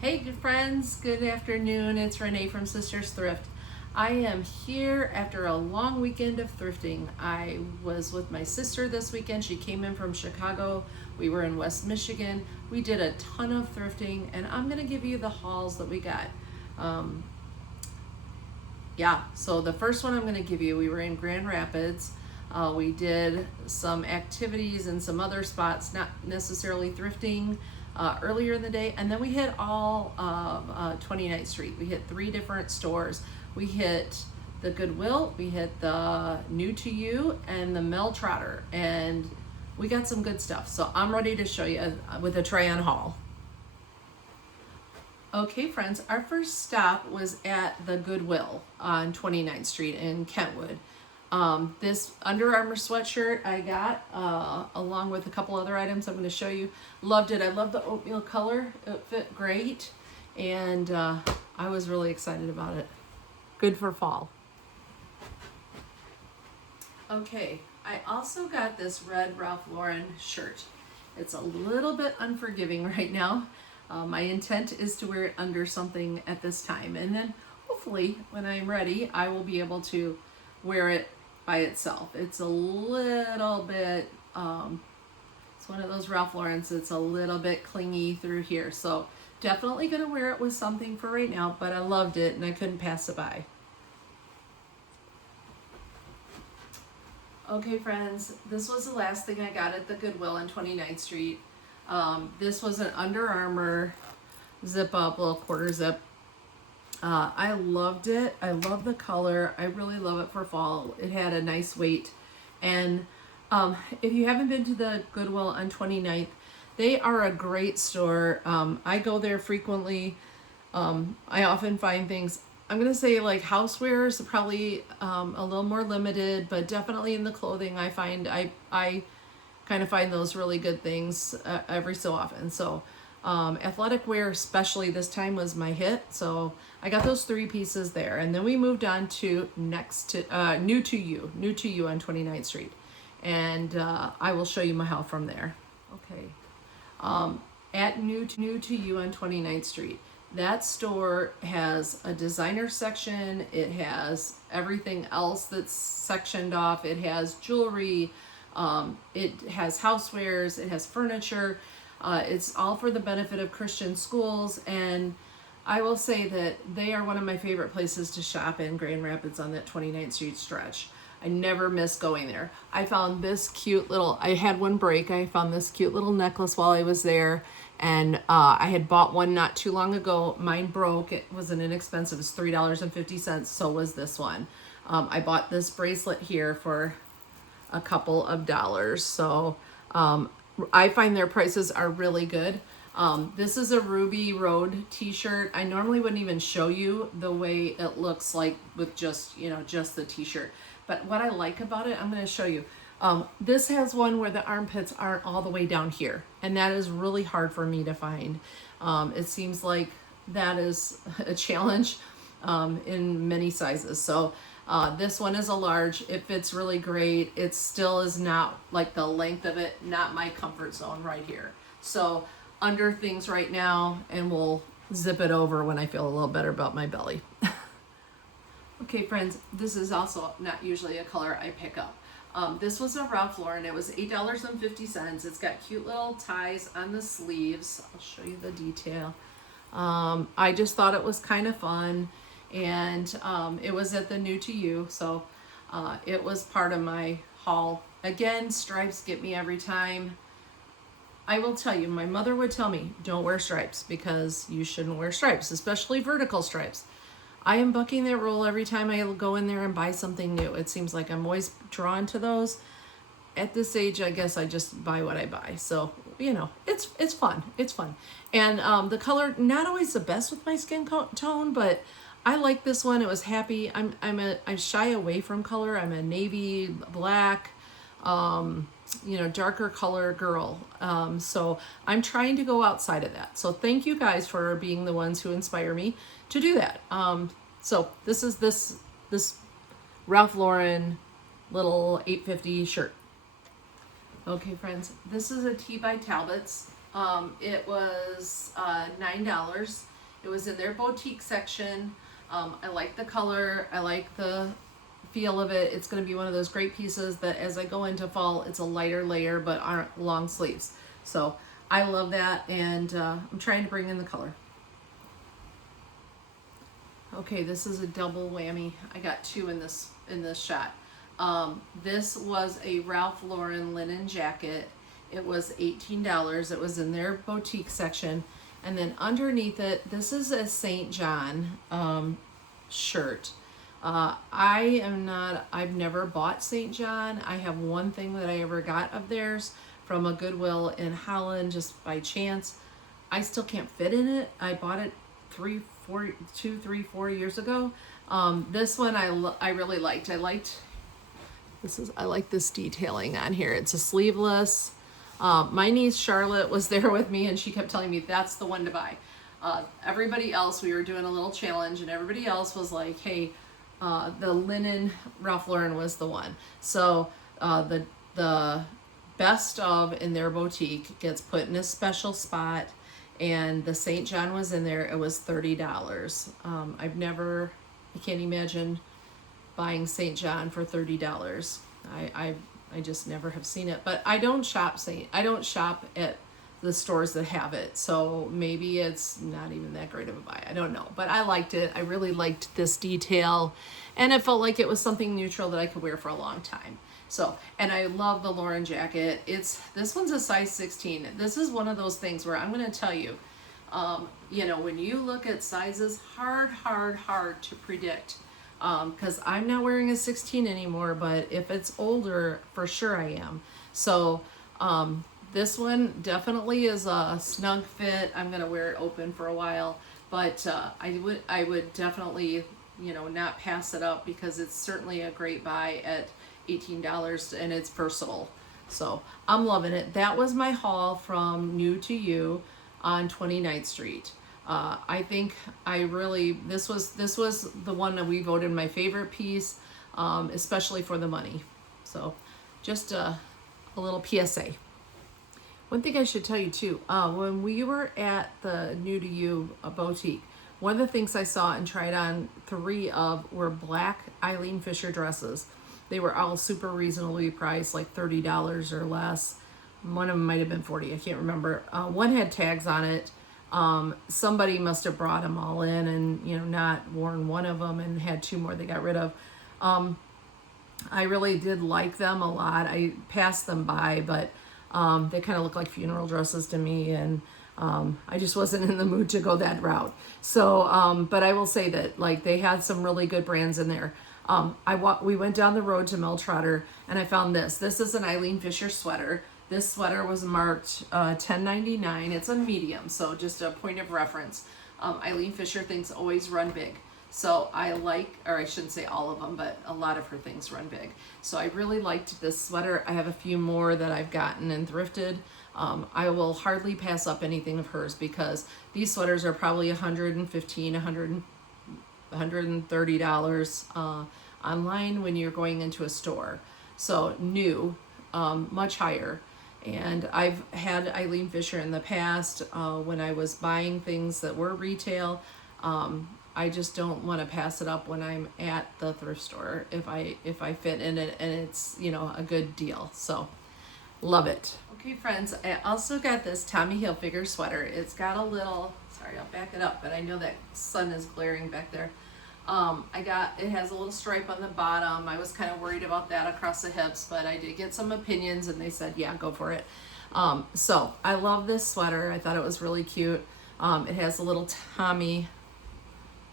Hey good friends, good afternoon. It's Renee from Sisters Thrift. I am here after a long weekend of thrifting. I was with my sister this weekend. She came in from Chicago. We were in West Michigan. We did a ton of thrifting and I'm gonna give you the hauls that we got. So the first one I'm gonna give you, we were in Grand Rapids. We did some activities in some other spots, not necessarily thrifting, earlier in the day, and then we hit all of 29th Street. We hit 3 different stores. We hit the Goodwill, we hit the New2You, and the Mel Trotter, and we got some good stuff. So I'm ready to show you with a try-on haul. Okay friends, our first stop was at the Goodwill on 29th Street in Kentwood. This Under Armour sweatshirt I got along with a couple other items I'm going to show you. Loved it. I love the oatmeal color. It fit great and I was really excited about it. Good for fall. Okay, I also got this red Ralph Lauren shirt. It's a little bit unforgiving right now. My intent is to wear it under something at this time, and then hopefully when I'm ready I will be able to wear it by itself. It's a little bit, it's one of those Ralph Lauren's, it's a little bit clingy through here. So definitely gonna wear it with something for right now, but I loved it and I couldn't pass it by. Okay friends, this was the last thing I got at the Goodwill on 29th Street. This was an Under Armour zip up, little quarter zip. I loved it. I love the color. I really love it for fall. It had a nice weight. And if you haven't been to the Goodwill on 29th, they are a great store. I go there frequently. I often find things, I'm going to say like housewares, probably a little more limited, but definitely in the clothing I find, I kind of find those really good things every so often. So athletic wear especially this time was my hit, so I got those 3 pieces there, and then we moved on to New2You on 29th Street, and I will show you my haul from there. Okay, at New2You on 29th Street, that store has a designer section. It has everything else that's sectioned off. It has jewelry, it has housewares, it has furniture. It's all for the benefit of Christian schools, and I will say that they are one of my favorite places to shop in Grand Rapids on that 29th Street stretch. I never miss going there. I found this cute little, I had one break, I found this cute little necklace while I was there, and I had bought one not too long ago. Mine broke. It wasn't inexpensive. It was $3.50, so was this one. I bought this bracelet here for a couple of dollars, so I find their prices are really good. This is a Ruby Road t-shirt. I normally wouldn't even show you the way it looks like with just the t-shirt. But what I like about it, I'm going to show you. This has one where the armpits aren't all the way down here, and that is really hard for me to find. It seems like that is a challenge in many sizes. So this one is a large. It fits really great. It still is not like the length of it, not my comfort zone right here. So under things right now, and we'll zip it over when I feel a little better about my belly. Okay friends, this is also not usually a color I pick up. This was a Ralph Lauren. It was $8.50. It's got cute little ties on the sleeves. I'll show you the detail. I just thought it was kind of fun, and it was at the New2You, so it was part of my haul. Again, stripes get me every time. I will tell you, my mother would tell me, don't wear stripes because you shouldn't wear stripes, especially vertical stripes. I am bucking that rule every time I go in there and buy something new. It seems like I'm always drawn to those. At this age, I guess I just buy what I buy. So, it's fun. It's fun. And the color, not always the best with my skin tone, but I like this one. It was happy. I shy away from color. I'm a navy, black, darker color girl. So I'm trying to go outside of that. So thank you guys for being the ones who inspire me to do that. So this is this Ralph Lauren little $8.50 shirt. Okay friends, this is a tee by Talbot's. It was $9. It was in their boutique section. I like the color. I like the feel of it. It's going to be one of those great pieces that as I go into fall, it's a lighter layer but aren't long sleeves. So I love that, and I'm trying to bring in the color. Okay, this is a double whammy. I got two in this shot. This was a Ralph Lauren linen jacket. It was $18. It was in their boutique section. And then underneath it, this is a St. John shirt. I've never bought St. John. I have one thing that I ever got of theirs from a Goodwill in Holland just by chance. I still can't fit in it. I bought it 4 years ago. This one I really liked. I like this detailing on here. It's a sleeveless. My niece Charlotte was there with me, and she kept telling me that's the one to buy. Everybody else, we were doing a little challenge, and everybody else was like, hey, the linen Ralph Lauren was the one. So the best of in their boutique gets put in a special spot, and the St. John was in there. It was $30. I can't imagine buying St. John for $30. I just never have seen it, but I don't shop at the stores that have it, so maybe it's not even that great of a buy. I don't know, but I liked it. I really liked this detail, and it felt like it was something neutral that I could wear for a long time. So, and I love the Lauren jacket. This one's a size 16. This is one of those things where I'm going to tell you, when you look at sizes, hard to predict. Because I'm not wearing a 16 anymore, but if it's older, for sure I am. So this one definitely is a snug fit. I'm gonna wear it open for a while, but I would definitely not pass it up, because it's certainly a great buy at $18, and it's versatile. So I'm loving it. That was my haul from New2You on 29th Street. I think this was the one that we voted my favorite piece, especially for the money. So just a little PSA. One thing I should tell you too, when we were at the New2You boutique, one of the things I saw and tried on 3 of were black Eileen Fisher dresses. They were all super reasonably priced, like $30 or less. One of them might have been $40, I can't remember. One had tags on it. Somebody must have brought them all in and not worn one of them and had 2 more they got rid of. I really did like them a lot. I passed them by, but they kind of look like funeral dresses to me, and I just wasn't in the mood to go that route. So but I will say that they had some really good brands in there. We went down the road to Mel Trotter, and I found this is an Eileen Fisher sweater. This sweater was marked $10.99. It's a medium, so just a point of reference. Eileen Fisher things always run big. So I shouldn't say all of them, but a lot of her things run big. So I really liked this sweater. I have a few more that I've gotten and thrifted. I will hardly pass up anything of hers, because these sweaters are probably $115, $130 online when you're going into a store. So new, much higher. And I've had Eileen Fisher in the past when I was buying things that were retail. I just don't want to pass it up when I'm at the thrift store if I fit in it and it's a good deal. So love it. Okay friends, I also got this Tommy Hilfiger sweater. It's got a little, sorry, I'll back it up, but I know that sun is glaring back there. It has a little stripe on the bottom. I was kind of worried about that across the hips, but I did get some opinions and they said, yeah, go for it. So I love this sweater. I thought it was really cute. It has a little Tommy,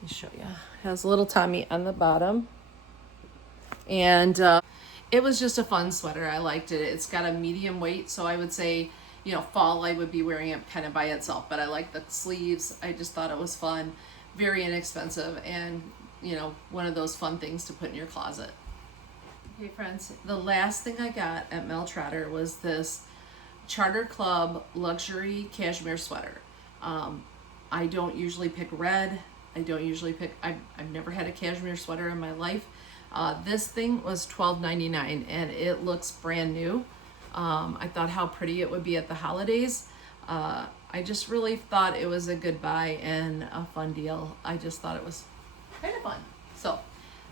let me show you. It has a little Tommy on the bottom. And it was just a fun sweater. I liked it. It's got a medium weight, so I would say, fall I would be wearing it kind of by itself, but I like the sleeves. I just thought it was fun, very inexpensive, and one of those fun things to put in your closet. Okay friends, the last thing I got at Mel Trotter was this Charter Club luxury cashmere sweater. I don't usually pick red. I've never had a cashmere sweater in my life. This thing was $12.99 and it looks brand new. I thought how pretty it would be at the holidays. I I just really thought it was a good buy and a fun deal. I just thought it was kind of fun. So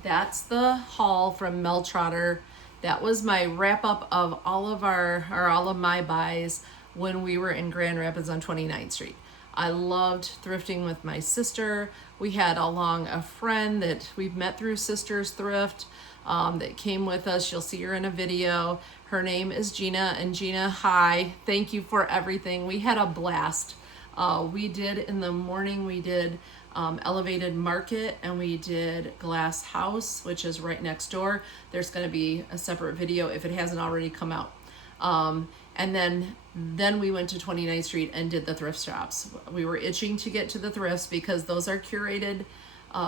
that's the haul from Mel Trotter. That was my wrap up of all of my buys when we were in Grand Rapids on 29th Street. I loved thrifting with my sister. We had along a friend that we've met through Sisters Thrift that came with us. You'll see her in a video. Her name is Gina. And Gina, hi. Thank you for everything. We had a blast. We did in the morning, we did Elevated Market, and we did Glass House, which is right next door. There's going to be a separate video if it hasn't already come out. And then we went to 29th Street and did the thrift shops. We were itching to get to the thrifts because those are curated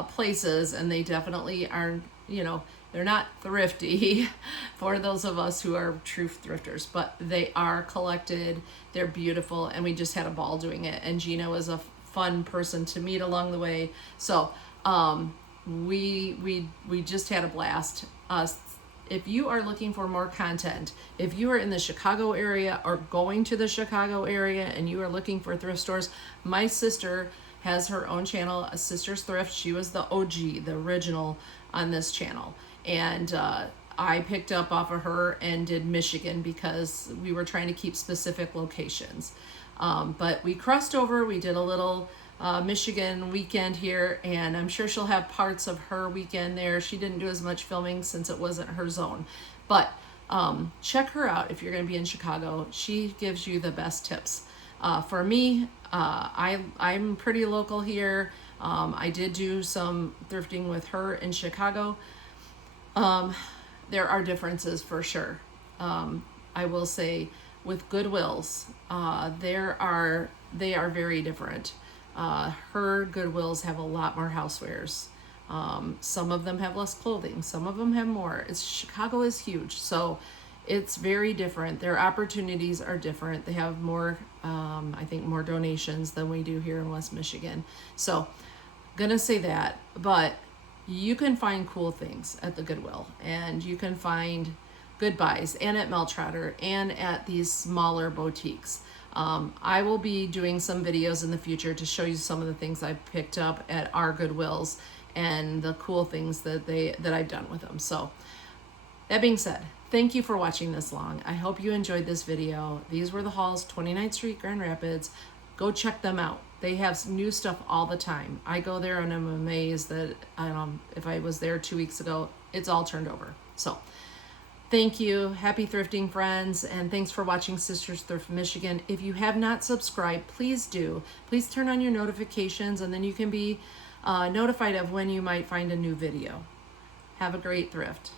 places, and they definitely aren't, they're not thrifty for those of us who are true thrifters, but they are collected, they're beautiful, and we just had a ball doing it. And Gina was a fun person to meet along the way. So we just had a blast. If you are looking for more content, if you are in the Chicago area or going to the Chicago area and you are looking for thrift stores, my sister has her own channel, a Sister's Thrift. She was the OG, the original on this channel. And I picked up off of her and did Michigan because we were trying to keep specific locations. But we crossed over, we did a little Michigan weekend here, and I'm sure she'll have parts of her weekend there. She didn't do as much filming since it wasn't her zone. But check her out if you're going to be in Chicago. She gives you the best tips. For me, I'm pretty local here. I did do some thrifting with her in Chicago. There are differences for sure. I will say with Goodwills, they are very different. Her Goodwills have a lot more housewares. Some of them have less clothing. Some of them have more. Chicago is huge, so it's very different. Their opportunities are different. They have more, I think, more donations than we do here in West Michigan. So, gonna say that, but you can find cool things at the Goodwill, and you can find good buys, and at Mel Trotter, and at these smaller boutiques. I will be doing some videos in the future to show you some of the things I picked up at our Goodwills and the cool things that I've done with them. So that being said, thank you for watching this long. I hope you enjoyed this video. These were the hauls, 29th Street, Grand Rapids. Go check them out. They have new stuff all the time. I go there and I'm amazed that if I was there 2 weeks ago, it's all turned over. So thank you. Happy thrifting, friends, and thanks for watching Sisters Thrift Michigan. If you have not subscribed, please do. Please turn on your notifications, and then you can be notified of when you might find a new video. Have a great thrift.